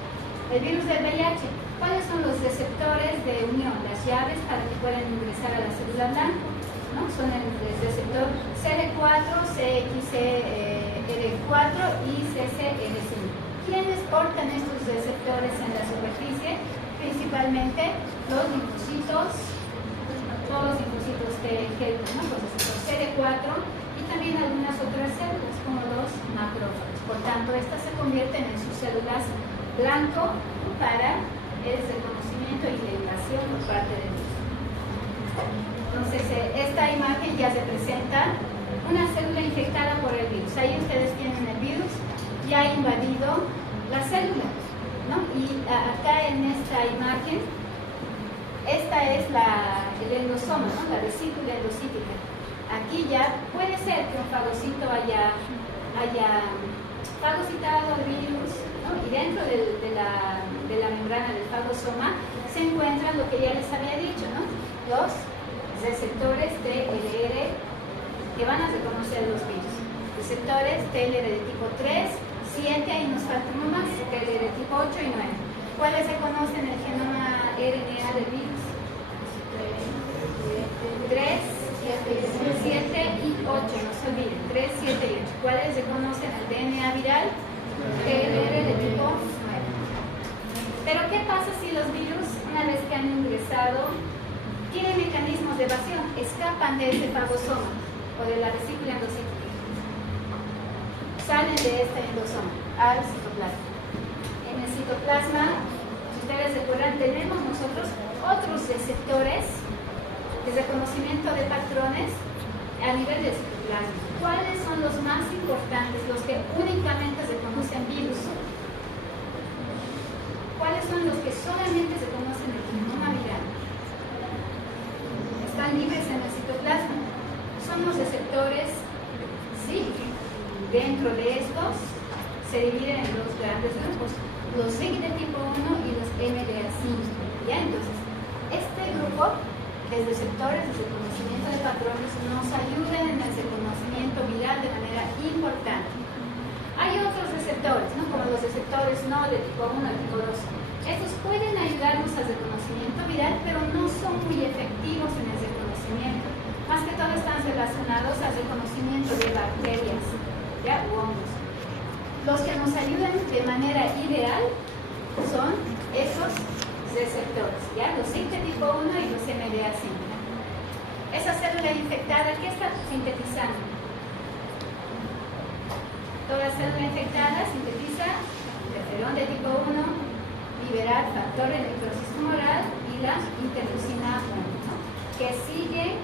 El virus del VIH. ¿Cuáles son los receptores de unión? Las llaves para que puedan ingresar a la célula blanca, ¿no? Son el receptor CD4, CXCR4 y CCR5. ¿Quiénes portan estos receptores en la superficie? Principalmente los linfocitos, todos los linfocitos T, ¿no? Los receptores CD4 y también algunas otras células como los macrófagos. Por tanto, estas se convierten en sus células blanco para el reconocimiento y identificación por parte del virus. Entonces, esta imagen ya representa una célula infectada por el virus. Ahí ustedes tienen el virus ya ha invadido la célula, ¿no? Y acá en esta imagen, esta es el endosoma, ¿no? La vesícula endocítica. Aquí ya puede ser que un fagocito haya fagocitado al virus, ¿no? Y dentro de la membrana del fagosoma se encuentran lo que ya les había dicho, ¿no? Los receptores TLR que van a reconocer los virus. Receptores TLR de tipo 3, 7 y nos falta uno más, TLR de tipo 8 y 9. ¿Cuáles reconocen el genoma RNA del virus? 3, 7 y 8, no se olviden, 3, 7 y 8. ¿Cuáles reconocen el DNA viral? TLR de tipo 9. Pero ¿qué pasa si los virus, una vez que han ingresado, tienen mecanismos de evasión, escapan de ese fagosoma o de la vesícula endocítica, salen de este endosoma al citoplasma? En el citoplasma, si ustedes recuerdan, tenemos nosotros otros receptores de reconocimiento de patrones a nivel del citoplasma. ¿Cuáles son los más importantes, los que únicamente reconocen virus? ¿Cuáles son los que solamente reconocen el genoma viral? Están libres en el citoplasma. Son los receptores, sí. Dentro de estos se dividen en dos grandes grupos, los RIG de tipo 1 y los MDA5. ¿Ya? Entonces, este grupo de receptores de reconocimiento de patrones nos ayudan en el reconocimiento viral de manera importante. Hay otros receptores, ¿no? Como los receptores no de tipo 1 y tipo 2. Estos pueden ayudarnos al reconocimiento viral, pero no son muy efectivos en el reconocimiento. Más que todo están relacionados al reconocimiento de bacterias, ¿ya? U hongos. Los que nos ayudan de manera ideal son esos receptores, ¿ya? Los SIG de tipo 1 y los MDA5. Esa célula infectada, ¿qué está sintetizando? Toda célula infectada sintetiza interferón de tipo 1, liberar factor de necrosis tumoral y la interleucina 1, ¿no? Que sigue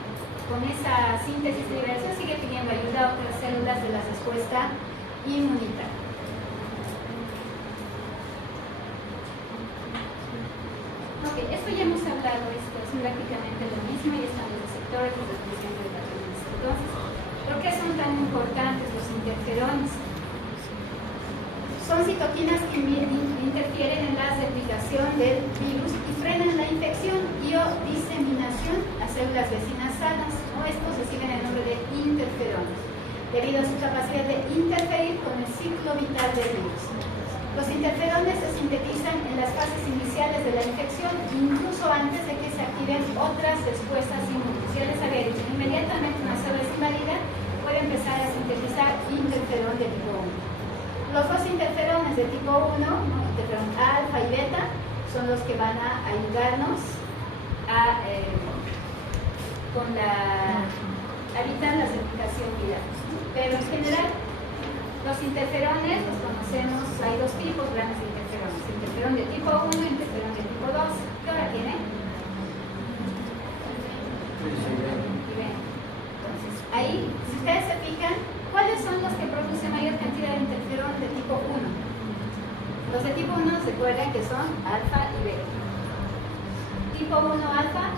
con esa síntesis de liberación, sigue pidiendo ayuda a otras células de la respuesta inmunitaria. Ok, esto ya hemos hablado, esto es prácticamente lo mismo y están los receptores de reconocimiento de patrones. Entonces, ¿por qué son tan importantes los interferones? Son citoquinas que interfieren en la replicación del virus y frenan la infección y o diseminación a células vecinas sanas, o estos reciben el nombre de interferones, debido a su capacidad de interferir con el ciclo vital del virus. Los interferones se sintetizan en las fases iniciales de la infección, incluso antes de que se activen otras respuestas inmunes. Ya les había dicho, inmediatamente una célula es invadida, puede empezar a sintetizar interferón de tipo 1. Los dos interferones de tipo 1, ¿no? Interferón alfa y beta, son los que van a ayudarnos a evitar la replicación viral. Pero en general, los interferones los conocemos, hay dos tipos grandes de interferones: interferón de tipo 1 y interferón de tipo 2. ¿Qué hora tiene? Y ven. Entonces, ahí, si ustedes de tipo 1. Los de tipo 1 recuerden que son alfa y beta. Tipo 1 alfa,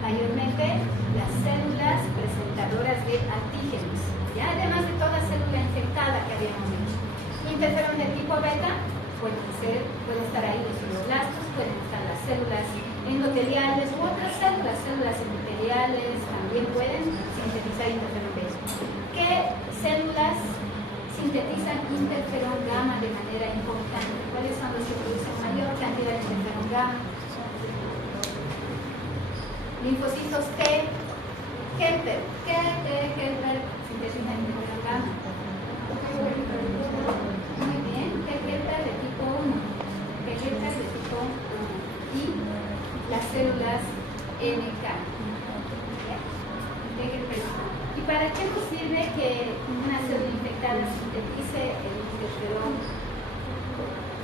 mayormente las células presentadoras de antígenos, ¿ya? Además de toda célula infectada que habíamos dicho. Interferón de tipo beta puede estar ahí los fibroblastos, pueden estar las células endoteliales u otras células endoteliales también pueden sintetizar interferón beta. ¿Qué células sintetizan interferón gamma de manera importante? ¿Cuáles son los que producen mayor cantidad de interferón gamma? Linfocitos T, Helper. ¿Qué Helper sintetiza interferón gamma? Muy bien, T Helper de tipo 1. T Helper de tipo 1. Y las células NK. ¿Y para qué nos sirve que una célula infectada sintetice el interferón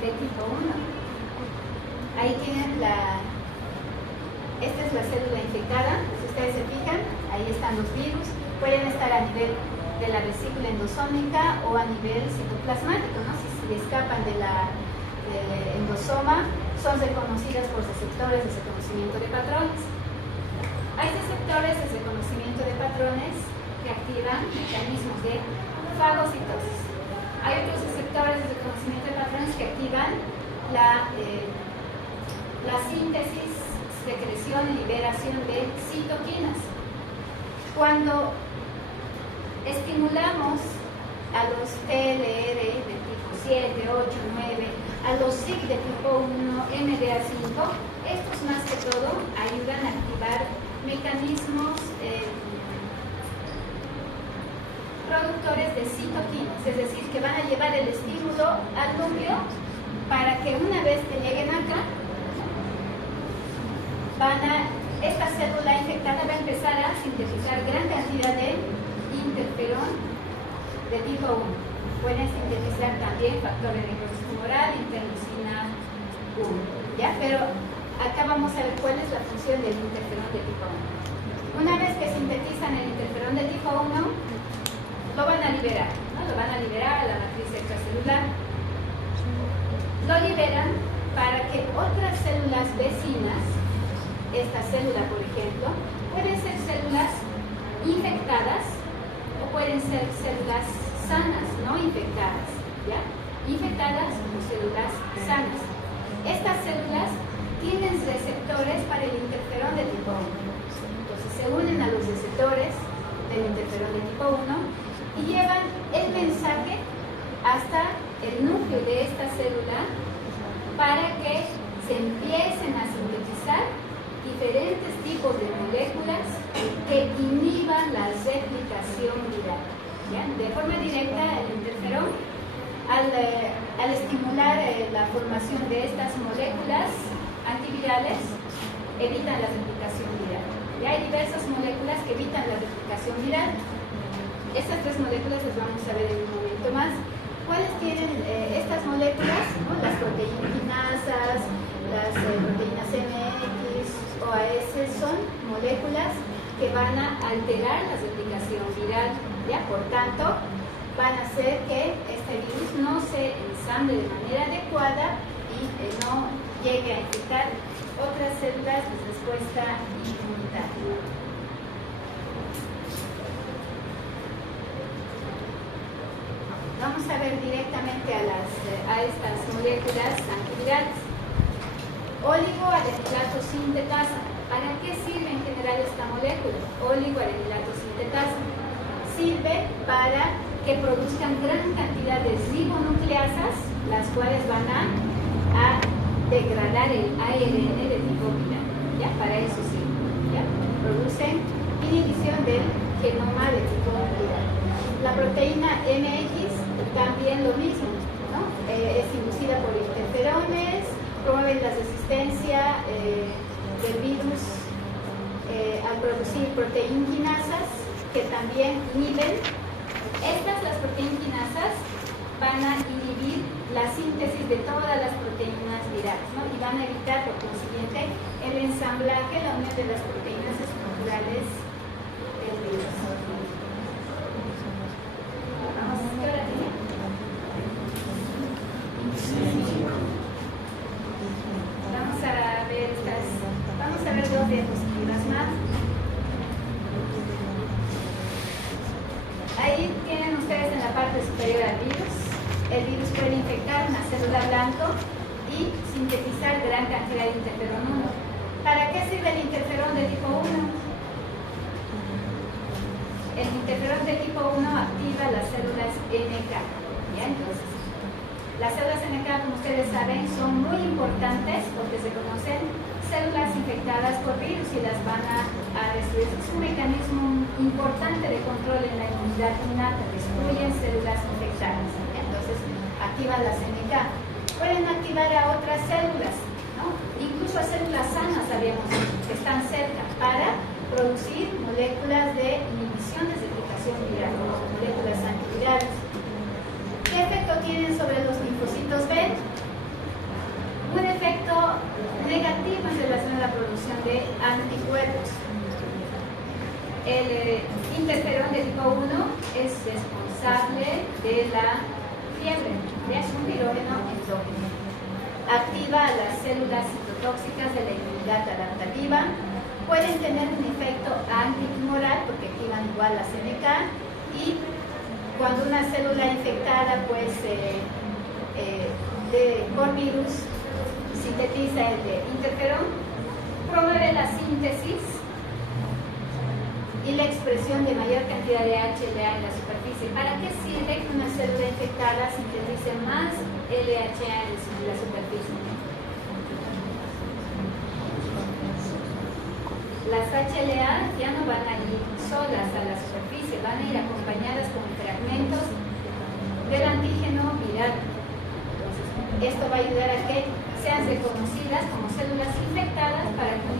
de tipo 1? Ahí tienen esta es la célula infectada. Si ustedes se fijan, ahí están los virus. Pueden estar a nivel de la vesícula endosómica o a nivel citoplasmático, ¿no? Si escapan del endosoma, son reconocidas por receptores de reconocimiento de patrones. Hay receptores de reconocimiento de patrones que activan mecanismos de fagocitosis. Hay otros receptores de reconocimiento de patrones que activan la síntesis, secreción y liberación de citoquinas. Cuando estimulamos a los TLR de tipo 7, 8, 9, a los SIC de tipo 1, MDA5, estos más que todo ayudan a activar mecanismos productores de citoquinas, es decir, que van a llevar el estímulo al núcleo para que una vez que lleguen acá, esta célula infectada va a empezar a sintetizar gran cantidad de interferón de tipo 1. Pueden sintetizar también factor de necrosis tumoral, interleucina 1, ¿ya? Pero acá vamos a ver cuál es la función del interferón de tipo 1. Una vez que sintetizan el interferón de tipo 1, lo van a liberar, ¿no? Lo van a liberar a la matriz extracelular. Lo liberan para que otras células vecinas, esta célula por ejemplo, pueden ser células infectadas o pueden ser células sanas, no infectadas, ¿ya? Infectadas o células sanas. Estas células tienen receptores para el interferón de tipo 1. Entonces se unen a los receptores del interferón de tipo 1 y llevan el mensaje hasta el núcleo de esta célula para que se empiecen a sintetizar diferentes tipos de moléculas que inhiban la replicación viral, ¿ya? De forma directa, el interferón, al estimular la formación de estas moléculas antivirales, evitan la replicación viral. Ya hay diversas moléculas que evitan la replicación viral. Estas tres moléculas las vamos a ver en un momento más. ¿Cuáles tienen estas moléculas? ¿No? Las proteinquinasas, las proteínas MX o AS son moléculas que van a alterar la replicación viral, ¿ya? Por tanto, van a hacer que este virus no se ensamble de manera adecuada y no llegue a infectar otras células de respuesta inmunitaria. Vamos a ver directamente a estas moléculas antivirales. Oligoadenilatosintetasa sintetasa. ¿Para qué sirve en general esta molécula? Oligoadenilatosintetasa sintetasa. Sirve para que produzcan gran cantidad de ribonucleasas, las cuales van a degradar el ARN de tipo viral. ¿Ya? Para eso sirve. ¿Ya? Producen inhibición del genoma de tipo viral. La proteína MX también lo mismo, ¿no? Es inducida por interferones, promueven la resistencia del virus al producir proteinquinasas que también inhiben. Las proteinquinasas van a inhibir la síntesis de todas las proteínas virales, ¿no? Y van a evitar, por consiguiente, el ensamblaje, la unión de las proteínas estructurales del virus. ¿Qué hora tiene? la parte superior al virus. El virus puede infectar una célula blanco y sintetizar gran cantidad de interferón 1. ¿Para qué sirve el interferón de tipo 1? El interferón de tipo 1 activa las células NK. ¿Ya? Entonces, las células NK, como ustedes saben, son muy importantes porque se conocen células infectadas por virus y las van a destruir. Es un mecanismo importante de control en la inmunidad innata, destruyen células infectadas. Entonces, activan las NK. Pueden activar a otras células, ¿no? Incluso a células sanas, sabemos que están cerca, para producir moléculas de inhibición de replicación viral, moléculas antivirales. ¿Qué efecto tienen sobre los linfocitos B? Un efecto negativo en relación a la producción de anticuerpos. El interferón de tipo 1 es responsable de la fiebre, es un pirógeno endógeno. Activa a las células citotóxicas de la inmunidad adaptativa. Pueden tener un efecto antitumoral porque activan igual las NK, y cuando una célula infectada pues, por virus sintetiza el interferón, promueve la síntesis y la expresión de mayor cantidad de HLA en la superficie. ¿Para qué sirve que una célula infectada sintetice más LHA en la superficie? Las HLA ya no van a ir solas a la superficie, van a ir acompañadas con fragmentos del antígeno viral. Entonces, esto va a ayudar a que sean reconocidas como células infectadas para que un